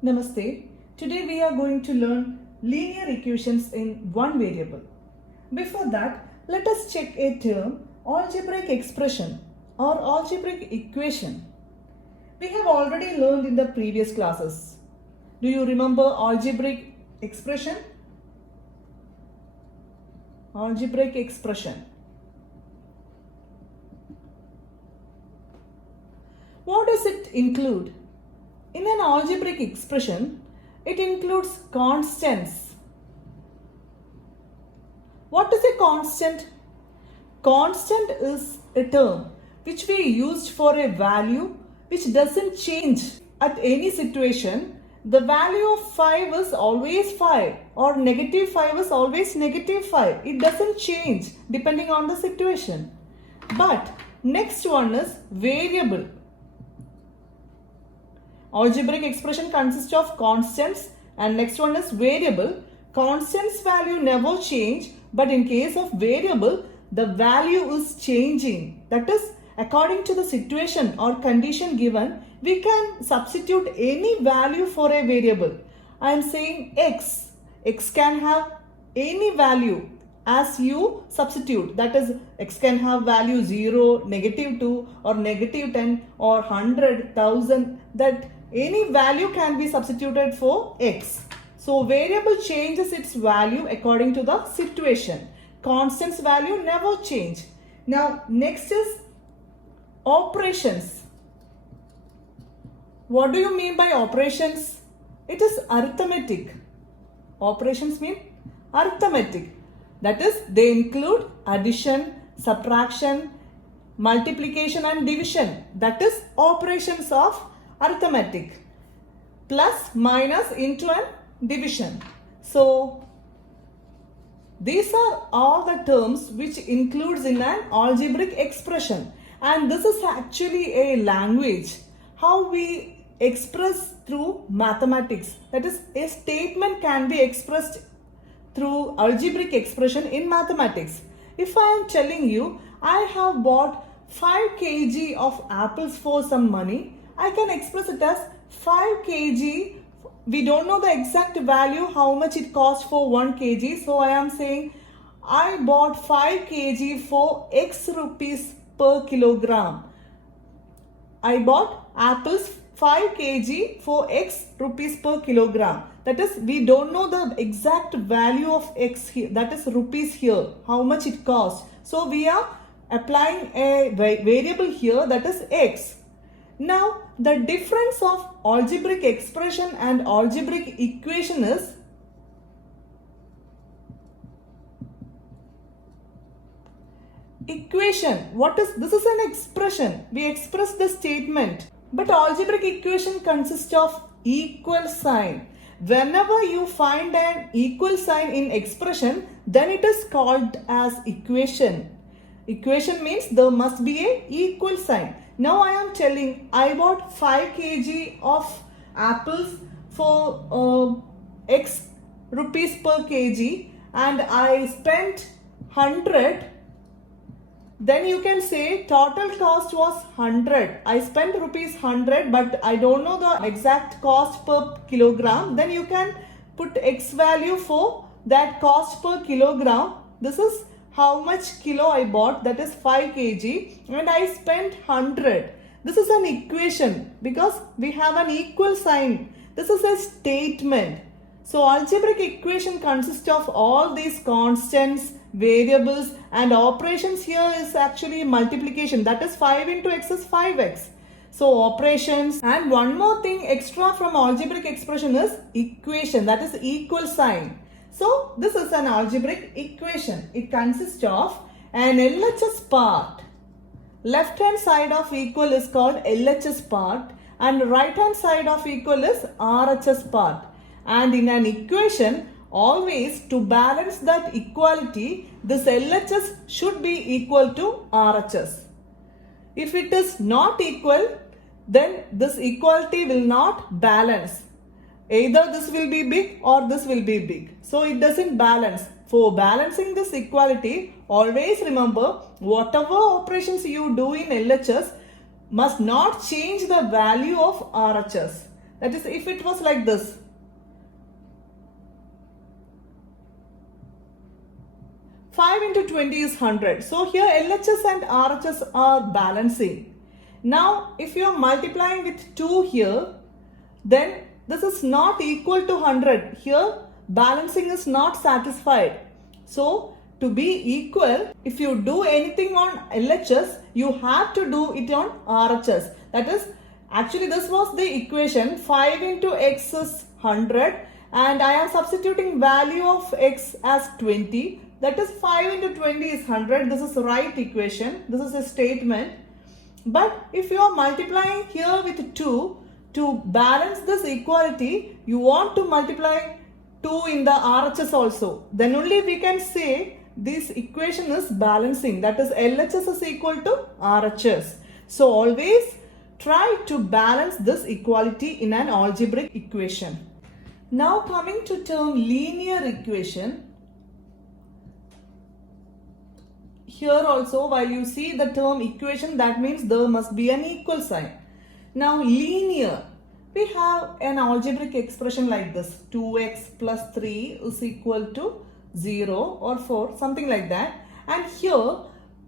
Namaste. Today we are going to learn linear equations in one variable. Before that, let us check a term algebraic expression or algebraic equation. We have already learned in the previous classes. Do you remember algebraic expression? Algebraic expression. What does it include? In an algebraic expression, it includes constants. What is a constant? Constant is a term which we used for a value which doesn't change at any situation. The value of 5 is always 5 or negative 5 is always negative 5. It doesn't change depending on the situation. But next one is variable. Algebraic expression consists of constants and next one is variable. Constants value never change, but in case of variable, the value is changing. That is, according to the situation or condition given, we can substitute any value for a variable. I am saying x. X can have any value as you substitute. That is, x can have value 0, negative 2 or negative 10 or 100, 1000. That any value can be substituted for x. So variable changes its value according to the situation. Constant's value never change. Now next is operations. What do you mean by operations? It is arithmetic. Operations mean arithmetic. That is, they include addition, subtraction, multiplication and division. That is operations of arithmetic. Plus, minus, into and division. So, these are all the terms which includes in an algebraic expression. And this is actually a language. How we express through mathematics. That is, a statement can be expressed through algebraic expression in mathematics. If I am telling you, I have bought 5 kg of apples for some money, I can express it as 5 kg. We don't know the exact value, how much it cost for 1 kg. So I am saying I bought 5 kg for X rupees per kilogram. I bought apples 5 kg for X rupees per kilogram. That is, we don't know the exact value of X here, that is rupees here, how much it cost. So we are applying a variable here, that is X. Now, the difference of algebraic expression and algebraic equation is equation. What is this? Is an expression. We express the statement. But algebraic equation consists of equal sign. Whenever you find an equal sign in expression, then it is called as equation. Equation means there must be a equal sign. Now I am telling I bought 5 kg of apples for X rupees per kg and I spent 100. Then you can say total cost was 100. I spent rupees 100 but I don't know the exact cost per kilogram. Then you can put X value for that cost per kilogram. This is how much kilo I bought, that is 5 kg and I spent 100. This is an equation because we have an equal sign. This is a statement. So algebraic equation consists of all these constants, variables and operations. Here is actually multiplication, that is 5 into x is 5x. So operations, and one more thing extra from algebraic expression is equation, that is equal sign. So this is an algebraic equation. It consists of an LHS part. Left hand side of equal is called LHS part and right hand side of equal is RHS part. And in an equation, always to balance that equality, this LHS should be equal to RHS. If it is not equal, then this equality will not balance. Either this will be big or this will be big. So it doesn't balance. For balancing this equality, always remember whatever operations you do in LHS must not change the value of RHS. That is, if it was like this, five into 20 is 100. So here LHS and RHS are balancing. Now if you are multiplying with 2 here, then this is not equal to 100. Here balancing is not satisfied. So to be equal, if you do anything on LHS, you have to do it on RHS. That is, actually this was the equation, 5 into x is 100 and I am substituting value of x as 20. That is 5 into 20 is 100. This is the right equation. This is a statement. But if you are multiplying here with 2, to balance this equality, you want to multiply 2 in the RHS also. Then only we can say this equation is balancing. That is, LHS is equal to RHS. So always try to balance this equality in an algebraic equation. Now coming to term linear equation. Here also, while you see the term equation, that means there must be an equal sign. Now linear, we have an algebraic expression like this, 2x plus 3 is equal to 0 or 4, something like that. And here,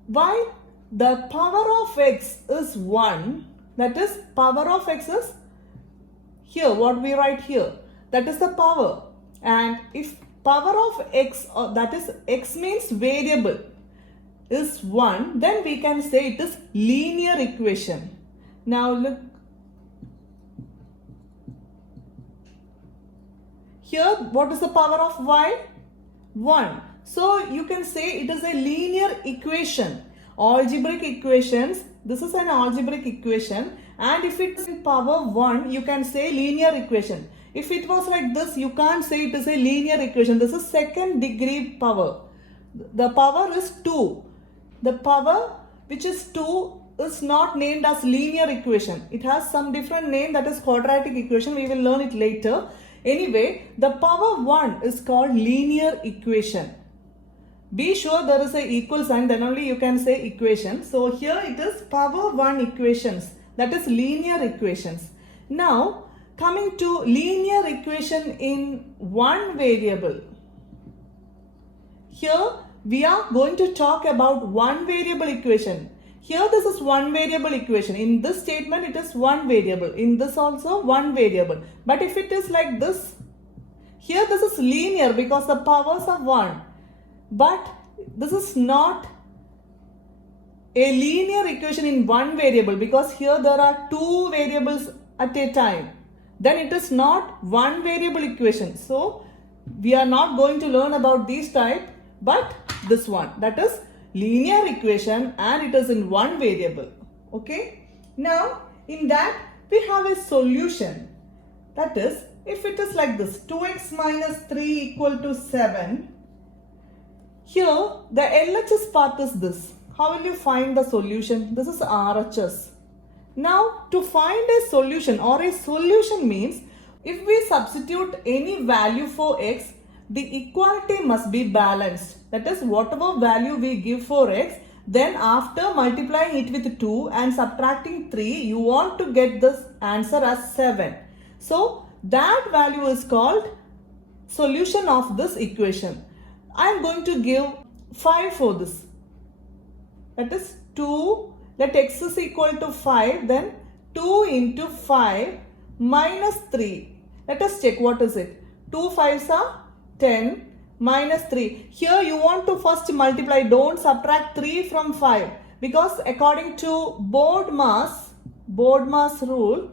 while the power of x is 1, that is, power of x is here, what we write here, that is the power. And if power of x, that is x means variable, is 1, then we can say it is linear equation. Now look, here what is the power of y? 1. So you can say it is a linear equation. Algebraic equations, this is an algebraic equation, and if it is in power 1, you can say linear equation. If it was like this, you can't say it is a linear equation. This is second degree power. The power is 2. The power which is 2 is not named as linear equation. It has some different name, that is quadratic equation. We will learn it later. Anyway, the power 1 is called linear equation. Be sure there is a equal sign, then only you can say equation. So here it is power 1 equations, that is linear equations. Now coming to linear equation in one variable. Here we are going to talk about one variable equation. Here this is one variable equation. In this statement it is one variable. In this also one variable. But if it is like this, here this is linear because the powers are 1. But this is not a linear equation in one variable because here there are two variables at a time. Then it is not one variable equation. So we are not going to learn about these type, but this one, that is linear equation, and it is in one variable. Okay. Now in that we have a solution. That is, if it is like this, 2x minus 3 equal to 7. Here the LHS part is this. How will you find the solution? This is RHS. Now to find a solution, or a solution means if we substitute any value for x, the equality must be balanced. That is, whatever value we give for x, then after multiplying it with 2 and subtracting 3, you want to get this answer as 7. So that value is called solution of this equation. I am going to give 5 for this. That is 2, let x is equal to 5, then 2 into 5 minus 3. Let us check what is it. 2 5s are 10 minus 3. Here you want to first multiply, don't subtract 3 from 5, because according to board mass rule,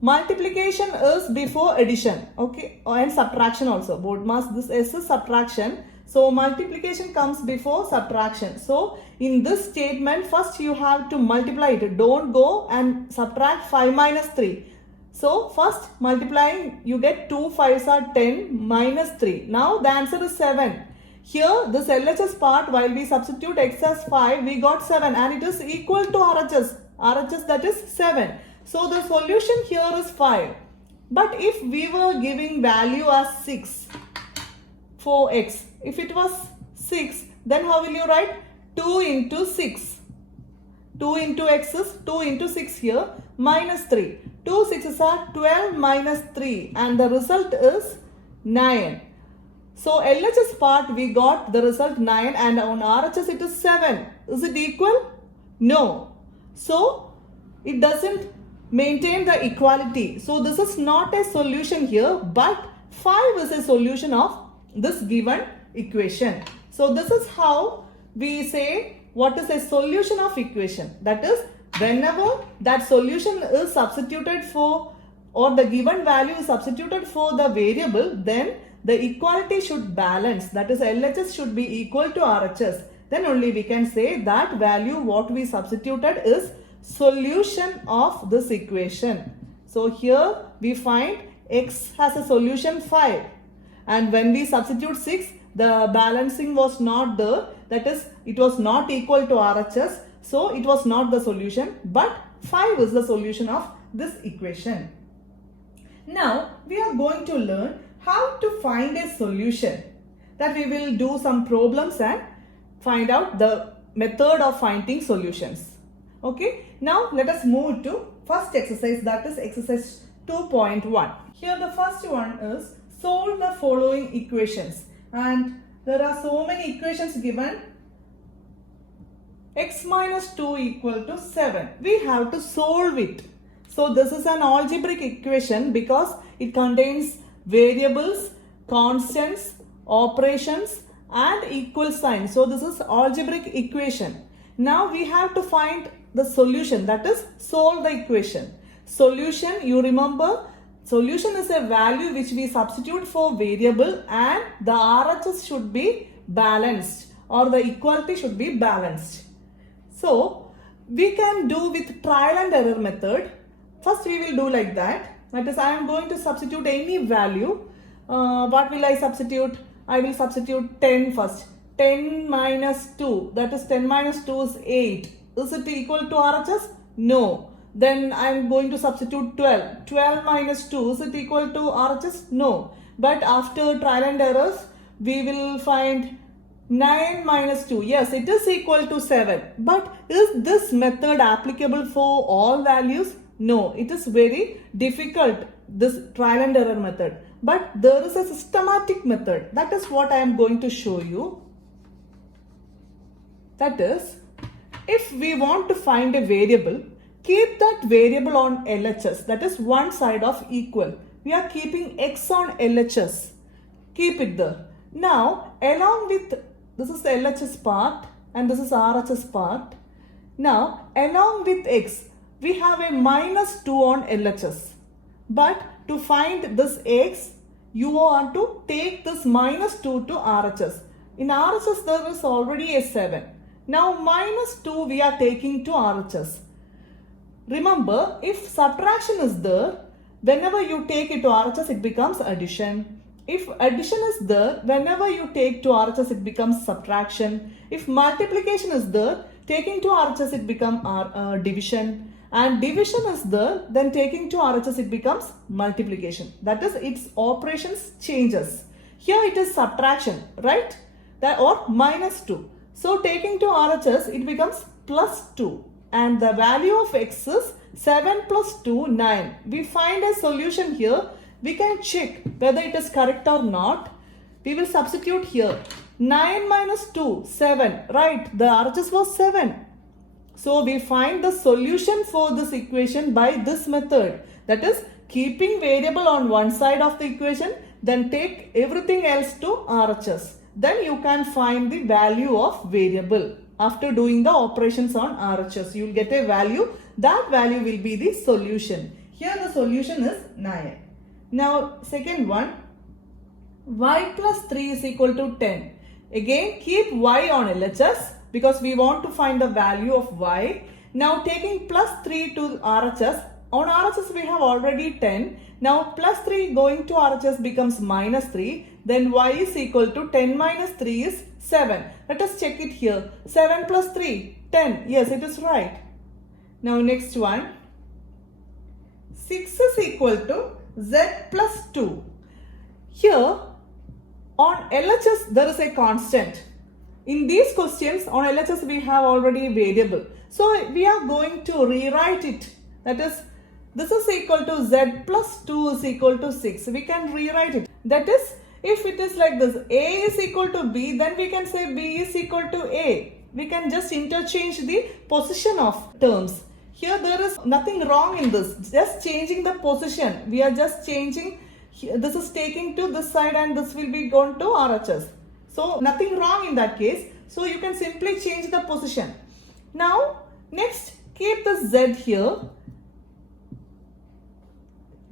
multiplication is before addition, okay, and subtraction also. Board mass, this S is subtraction. So multiplication comes before subtraction. So in this statement, first you have to multiply it. Don't go and subtract 5 minus 3. So first multiplying, you get 2 5s are 10 minus 3. Now the answer is 7. Here this LHS part, while we substitute x as 5, we got 7 and it is equal to RHS. RHS, that is 7. So the solution here is 5. But if we were giving value as 6 for x, if it was 6, then how will you write? 2 into 6. 2 into x is 2 into 6 here, minus 3. 2 6s are 12 minus 3 and the result is 9. So LHS part we got the result 9 and on RHS it is 7. Is it equal? No. So it doesn't maintain the equality. So this is not a solution here, but 5 is a solution of this given equation. So this is how we say what is a solution of equation. That is, whenever that solution is substituted for or the given value is substituted for the variable, then the equality should balance. That is, LHS should be equal to RHS. Then only we can say that value what we substituted is solution of this equation. So here we find x has a solution 5, and when we substitute 6, the balancing was not there. That is, it was not equal to RHS. So it was not the solution, but 5 is the solution of this equation. Now we are going to learn how to find a solution. That we will do some problems and find out the method of finding solutions. Okay, now let us move to first exercise, that is exercise 2.1. Here the first one is solve the following equations, and there are so many equations given. X minus 2 equal to 7. We have to solve it. So this is an algebraic equation because it contains variables, constants, operations and equal sign. So this is algebraic equation. Now we have to find the solution, that is solve the equation. Solution, you remember, solution is a value which we substitute for variable and the RHS should be balanced or the equality should be balanced. So we can do with trial and error method. First we will do like that. That is, I am going to substitute any value. What will I substitute? I will substitute 10 first. 10 minus 2, that is 10 minus 2 is 8. Is it equal to RHS? No. Then I am going to substitute 12. 12 minus 2, is it equal to RHS? No. But after trial and errors, we will find 9 minus 2. Yes, it is equal to 7. But is this method applicable for all values? No, it is very difficult, this trial and error method. But there is a systematic method. That is what I am going to show you. That is, if we want to find a variable, keep that variable on LHS. That is one side of equal. We are keeping x on LHS. Keep it there. Now, along with, this is the LHS part and this is RHS part. Now, along with x, we have a minus 2 on LHS. But to find this x, you want to take this minus 2 to RHS. In RHS, there is already a 7. Now, minus 2 we are taking to RHS. Remember, if subtraction is there, whenever you take it to RHS, it becomes addition. If addition is there, whenever you take to RHS, it becomes subtraction. If multiplication is there, taking to RHS, it becomes division. And division is there, then taking to RHS, it becomes multiplication. That is, its operations changes. Here it is subtraction, right? That, or minus 2. So taking to RHS, it becomes plus 2. And the value of x is 7 plus 2, 9. We find a solution here. We can check whether it is correct or not. We will substitute here. 9 minus 2, 7. Right, the RHS was 7. So we find the solution for this equation by this method. That is, keeping variable on one side of the equation, then take everything else to RHS. Then you can find the value of variable. After doing the operations on RHS, you will get a value. That value will be the solution. Here the solution is 9. Now second one, y plus 3 is equal to 10. Again, keep y on LHS because we want to find the value of y. Now taking plus 3 to RHS. On RHS we have already 10. Now plus 3 going to RHS becomes minus 3. Then y is equal to 10 minus 3 is 7. Let us check it here. 7 plus 3, 10. Yes, it is right. Now next one. 6 is equal to z plus 2. Here on LHS there is a constant. In these questions on LHS we have already variable. So we are going to rewrite it. That is, this is equal to z plus 2 is equal to 6. We can rewrite it. That is, if it is like this, a is equal to b, then we can say b is equal to a. We can just interchange the position of terms. Here there is nothing wrong in this, just changing the position. We are just changing, this is taking to this side and this will be going to RHS. So nothing wrong in that case. So you can simply change the position. Now next, keep the z here.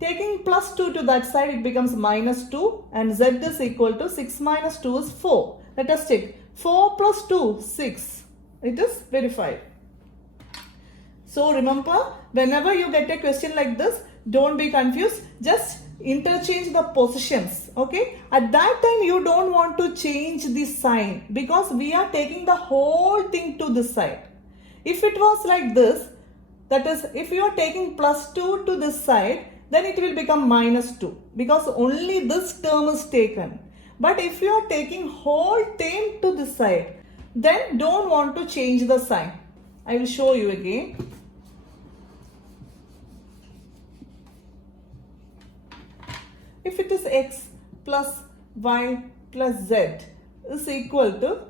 Taking plus 2 to that side, it becomes minus 2 and z is equal to 6 minus 2 is 4. Let us check. 4 plus 2, 6. It is verified. So remember, whenever you get a question like this, don't be confused. Just interchange the positions. Okay. At that time, you don't want to change the sign because we are taking the whole thing to this side. If it was like this, that is, if you are taking plus 2 to this side, then it will become minus 2 because only this term is taken. But if you are taking whole thing to this side, then don't want to change the sign. I will show you again. If it is x plus y plus z is equal to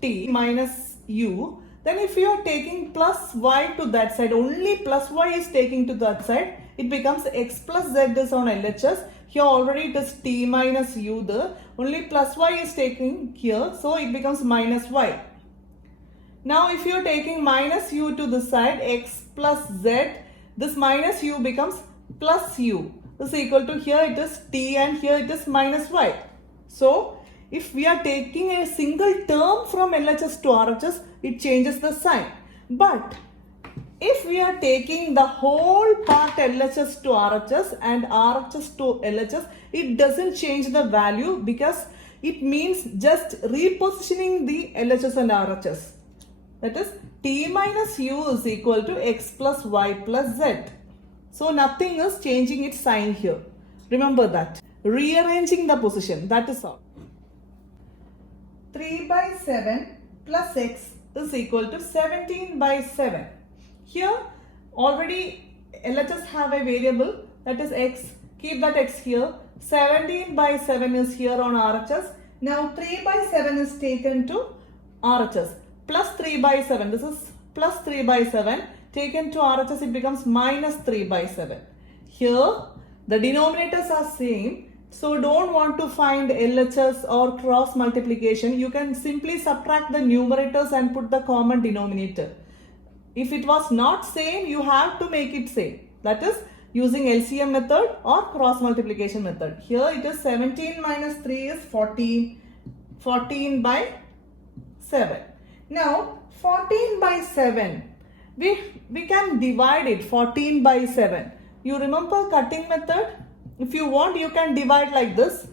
t minus u, then if you are taking plus y to that side, only plus y is taking to that side, it becomes x plus z is on LHS. Here already it is t minus u there. Only plus y is taking here, so it becomes minus y. Now if you are taking minus u to the side, x plus z, this minus u becomes plus u. This is equal to, here it is t and here it is minus y. So if we are taking a single term from LHS to RHS, it changes the sign. But if we are taking the whole part LHS to RHS and RHS to LHS, it doesn't change the value because it means just repositioning the LHS and RHS. That is, t minus u is equal to x plus y plus z. So nothing is changing its sign here. Remember that. Rearranging the position, that is all. 3 by 7 plus x is equal to 17 by 7. Here already LHS have a variable, that is x. Keep that x here. 17 by 7 is here on RHS. Now 3 by 7 is taken to RHS. Plus 3 by 7. This is plus 3 by 7. Taken to RHS, it becomes minus 3 by 7. Here the denominators are same. So don't want to find LHS or cross multiplication. You can simply subtract the numerators and put the common denominator. If it was not same, you have to make it same. That is using LCM method or cross multiplication method. Here it is 17 minus 3 is 14. 14 by 7. Now 14 by 7. We can divide it 14 by 7. You remember cutting method? If you want, you can divide like this.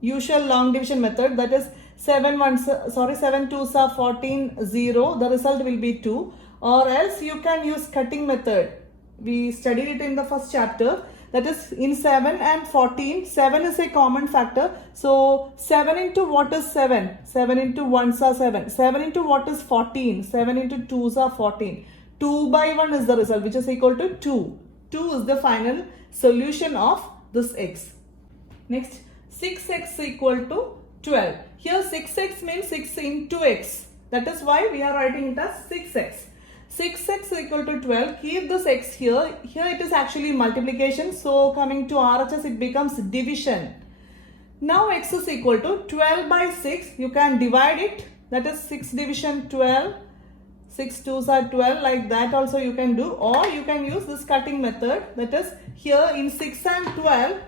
Usual long division method, that is 7 2s are 14, 0. The result will be 2. Or else you can use cutting method. We studied it in the first chapter. That is in 7 and 14. 7 is a common factor. So 7 into what is 7? 7 into 1s are 7. 7 into what is 14? 7 into 2s are 14. 2 by 1 is the result, which is equal to 2. 2 is the final solution of this x. Next, 6x equal to 12. Here 6x means 6 into x. That is why we are writing it as 6x. 6x equal to 12. Keep this x here. Here it is actually multiplication. So coming to RHS, it becomes division. Now x is equal to 12 by 6. You can divide it. That is 6 division 12. 6 2s are 12, like that also you can do, or you can use this cutting method. That is, here in 6 and 12,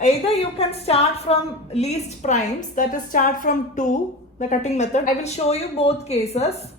either you can start from least primes, that is start from 2, the cutting method. I will show you both cases.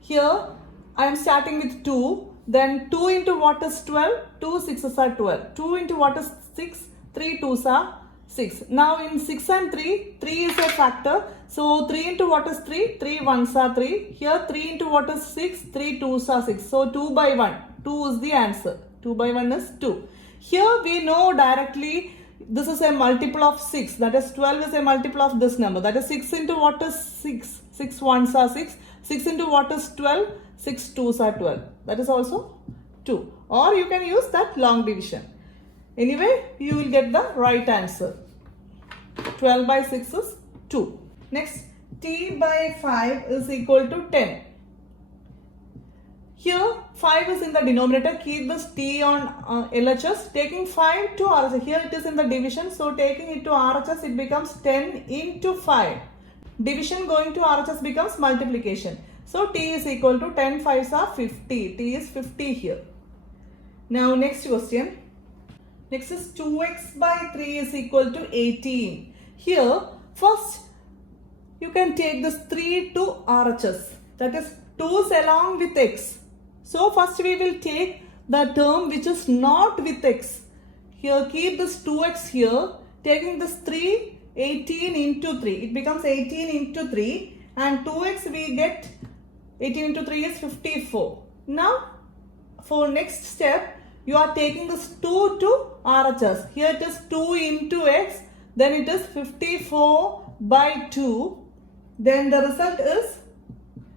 Here I am starting with 2, then 2 into what is 12? 2 6s are 12. 2 into what is 6? 3 2s are 6. Now in 6 and 3, 3 is a factor. So 3 into what is 3? 3 1s are 3. Here 3 into what is 6? 3 2s are 6. So 2 by 1. 2 is the answer. 2 by 1 is 2. Here we know directly this is a multiple of 6. That is 12 is a multiple of this number. That is 6 into what is 6? 6 1s are 6. 6 into what is 12? 6 2s are 12. That is also 2. Or you can use that long division. Anyway, you will get the right answer. 12 by 6 is 2. Next, t by 5 is equal to 10. Here 5 is in the denominator. Keep this t on LHS. Taking 5 to RHS. Here it is in the division. So taking it to RHS, it becomes 10 into 5. Division going to RHS becomes multiplication. So t is equal to 10 5s are 50. T is 50 here. Now next question. Next is 2x by 3 is equal to 18. Here first you can take this 3 to RHS. That is 2's along with x. So first we will take the term which is not with x. Here keep this 2x here. Taking this 3, 18 into 3. It becomes 18 into 3. And 2x we get 18 into 3 is 54. Now for next step you are taking this 2 to RHS. Here it is 2 into x. Then it is 54 by 2. Then the result is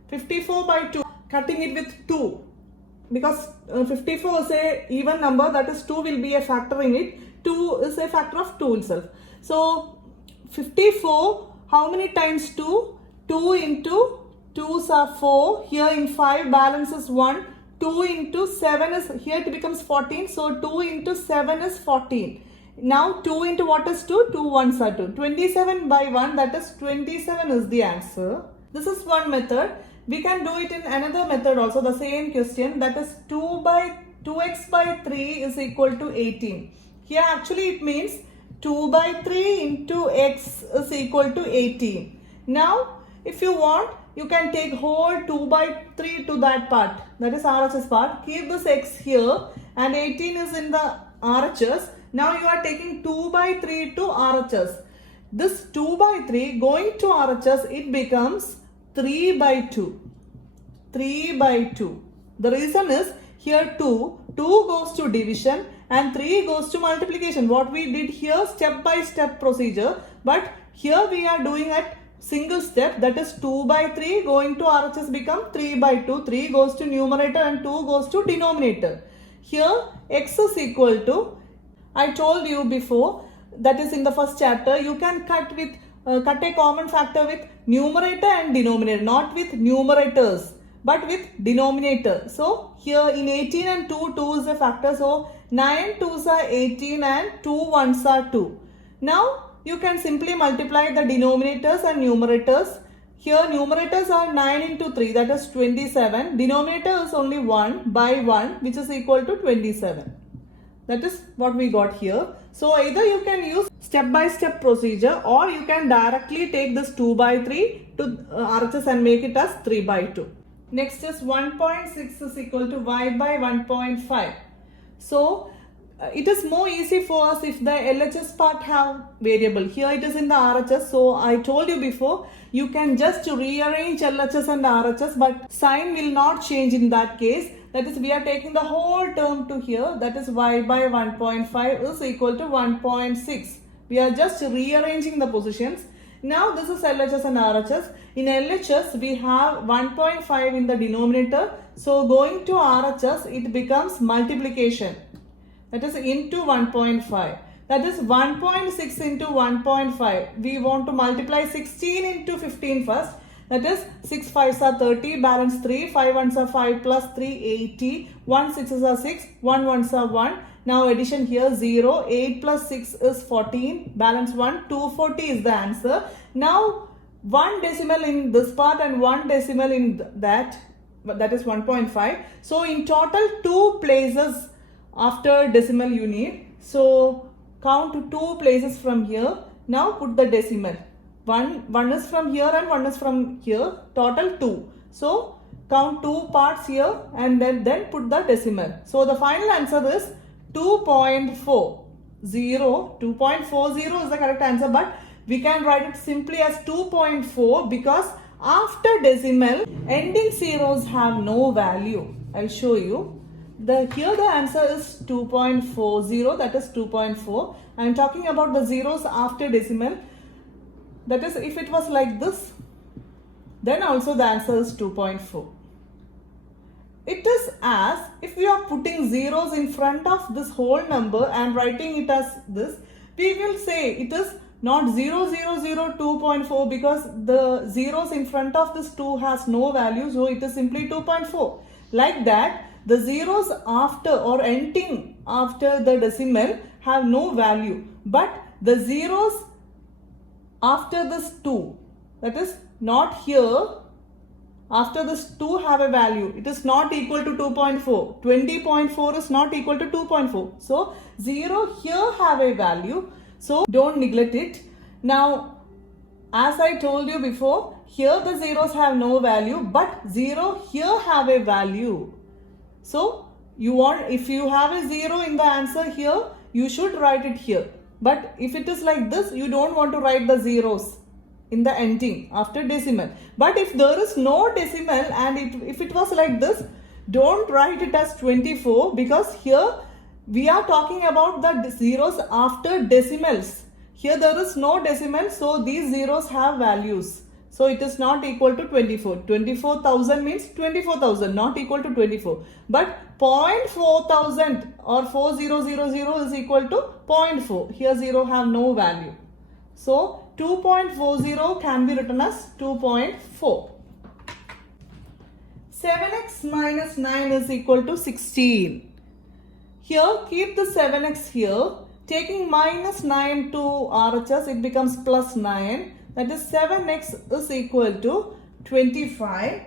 54 by 2. Cutting it with 2. Because 54 is a even number, that is 2 will be a factor in it. 2 is a factor of 2 itself. So 54, how many times 2? 2 into 2's are 4. Here in 5 balance is 1. 2 into 7 is, here it becomes 14. So 2 into 7 is 14. Now 2 into what is 2? 2 1s are 2. 27 by 1, that is 27 is the answer. This is one method. We can do it in another method also, the same question, that is 2x by 3 is equal to 18. Here actually it means 2 by 3 into x is equal to 18. Now if you want, you can take whole 2 by 3 to that part, that is RHS part. Keep this x here and 18 is in the RHS. Now you are taking 2 by 3 to RHS. This 2 by 3 going to RHS, it becomes 3 by 2. 3 by 2. The reason is here 2 goes to division and 3 goes to multiplication. What we did here, step by step procedure. But here we are doing at single step, that is 2 by 3 going to RHS become 3 by 2. 3 goes to numerator and 2 goes to denominator. Here x is equal to, I told you before, that is in the first chapter, you can cut a common factor with numerator and denominator, not with numerators but with denominator. So here in 18 and 2 is a factor, so 9 2s are 18 and 2 1s are 2. Now you can simply multiply the denominators and numerators. Here numerators are 9 into 3, that is 27. Denominator is only 1 by 1, which is equal to 27. That is what we got here. So either you can use step-by-step procedure or you can directly take this 2 by 3 to RHS and make it as 3 by 2. Next is 1.6 is equal to y by 1.5. So it is more easy for us if the LHS part have variable. Here it is in the RHS. So I told you before, you can just rearrange LHS and RHS, but sign will not change in that case. That is, we are taking the whole term to here. That is y by 1.5 is equal to 1.6. We are just rearranging the positions. Now this is LHS and RHS. In LHS we have 1.5 in the denominator. So going to RHS it becomes multiplication. That is into 1.5. That is 1.6 into 1.5. We want to multiply 16 into 15 first. That is 6 5s are 30, balance 3, 5 1s are 5 plus 3, 80, 1 6s are 6, 1 1s are 1. Now addition here 0, 8 plus 6 is 14, balance 1, 240 is the answer. Now 1 decimal in this part and 1 decimal in that is 1.5. So in total 2 places after decimal you need. So count 2 places from here. Now put the decimal. One is from here and one is from here. Total 2. So count 2 parts here and then put the decimal. So the final answer is 2.40. 2.40 is the correct answer, but we can write it simply as 2.4 because after decimal ending zeros have no value. I'll show you. Here the answer is 2.40, that is 2.4. I am talking about the zeros after decimal. That is, if it was like this, then also the answer is 2.4. It is as if we are putting zeros in front of this whole number and writing it as this. We will say it is not 0002.4 because the zeros in front of this 2 has no value, so it is simply 2.4. Like that, the zeros after or ending after the decimal have no value, but the zeros after this 2, that is not here, after this 2 have a value. It is not equal to 2.4. 20.4 is not equal to 2.4. So 0 here have a value. So don't neglect it. Now, as I told you before, here the zeros have no value, but 0 here have a value. So if you have a 0 in the answer here, you should write it here. But if it is like this, you don't want to write the zeros in the ending after decimal. But if there is no decimal and if it was like this, don't write it as 24 because here we are talking about the zeros after decimals. Here there is no decimal, so these zeros have values. So it is not equal to 24. 24,000 means 24,000, not equal to 24. But 0.4000 or 4000 is equal to 0.4. Here 0 have no value. So 2.40 can be written as 2.4. 7x minus 9 is equal to 16. Here keep the 7x here. Taking minus 9 to RHS, it becomes plus 9. That is 7x is equal to 25.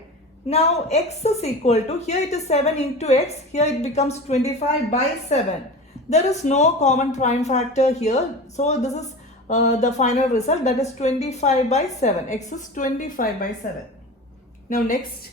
Now x is equal to, here it is 7 into x, here it becomes 25 by 7. There is no common prime factor here. So this is the final result, that is 25 by 7. X is 25 by 7. Now next,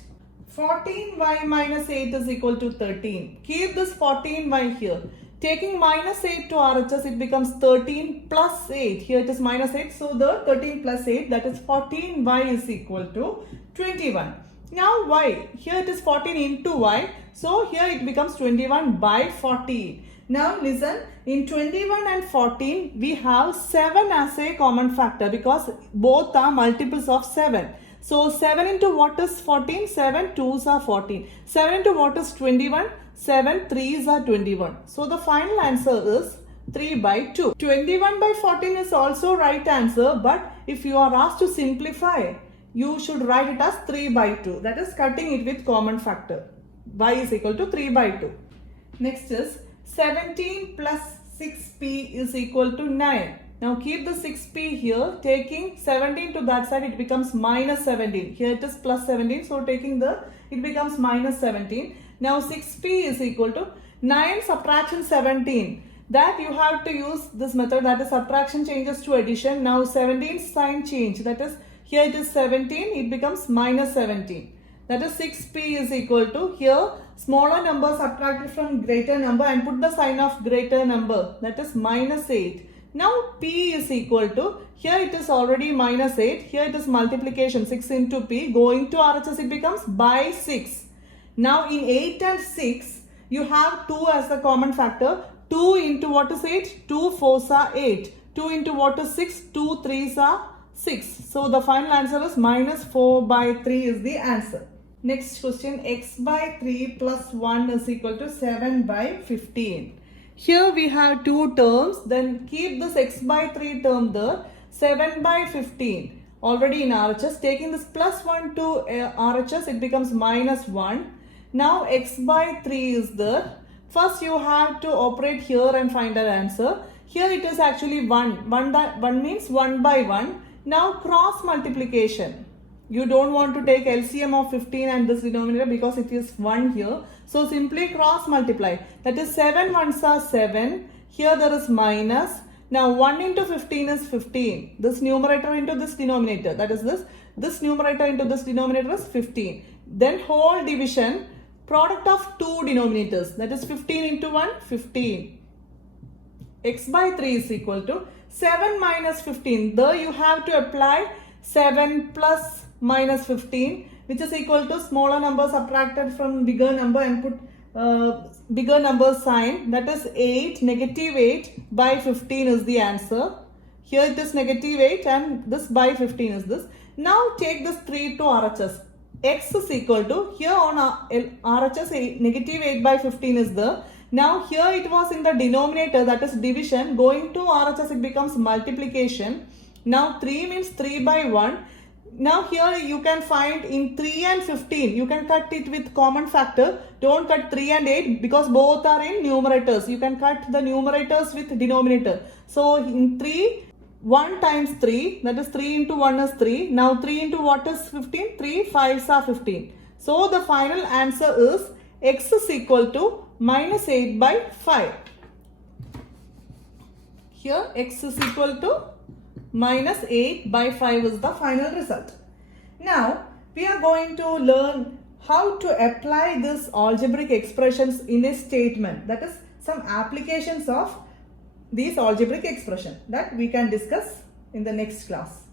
14y minus 8 is equal to 13. Keep this 14y here. Taking minus 8 to RHS, it becomes 13 plus 8. Here it is minus 8. So the 13 plus 8, that is 14y is equal to 21. Now y, here it is 14 into y. So here it becomes 21 by 14. Now listen, in 21 and 14, we have 7 as a common factor because both are multiples of 7. So 7 into what is 14? 7 2s are 14. 7 into what is 21? 7 3s are 21. So the final answer is 3 by 2. 21 by 14 is also right answer, but if you are asked to simplify, you should write it as 3 by 2. That is cutting it with common factor. Y is equal to 3 by 2. Next is 17 plus 6p is equal to 9. Now keep the 6p here. Taking 17 to that side, it becomes minus 17. Here it is plus 17. So taking it becomes minus 17. Now 6p is equal to 9 subtraction 17. That you have to use this method, that is subtraction changes to addition. Now 17 sign change. That is, here it is 17. It becomes minus 17. That is 6p is equal to, here smaller number subtracted from greater number and put the sign of greater number. That is minus 8. Now p is equal to, here it is already minus 8. Here it is multiplication 6 into p. Going to RHS, it becomes by 6. Now in 8 and 6, you have 2 as the common factor. 2 into what is 8? 2 4s are 8. 2 into what is 6? 2 3s are 6. So the final answer is minus 4 by 3 is the answer. Next question, x by 3 plus 1 is equal to 7 by 15. Here we have two terms, then keep this x by 3 term there, 7 by 15 already in RHS. Taking this plus 1 to RHS, it becomes minus 1. Now x by 3 is there. First you have to operate here and find an answer. Here it is actually 1. 1 means 1 by 1. Now cross multiplication. You don't want to take LCM of 15 and this denominator because it is 1 here. So simply cross multiply. That is 7 ones are 7. Here there is minus. Now 1 into 15 is 15. This numerator into this denominator. That is this. This numerator into this denominator is 15. Then whole division. Product of two denominators. That is 15 into 1, 15. X by 3 is equal to 7 minus 15. There you have to apply 7 plus minus 15, which is equal to smaller number subtracted from bigger number and put bigger number sign. That is 8, negative 8 by 15 is the answer. Here it is negative 8 and this by 15 is this. Now take this 3 to RHS. x is equal to, here on RHS negative 8 by 15 is there. Now here it was in the denominator, that is division. Going to RHS it becomes multiplication. Now 3 means 3 by 1. Now here you can find in 3 and 15, you can cut it with common factor. Don't cut 3 and 8 because both are in numerators. You can cut the numerators with denominator. So in 3, 1 times 3, that is 3 into 1 is 3. Now 3 into what is 15? 3 5s are 15. So the final answer is x is equal to minus 8 by 5. Here x is equal to minus 8 by 5 is the final result. Now we are going to learn how to apply this algebraic expressions in a statement. That is some applications of these algebraic expression that we can discuss in the next class.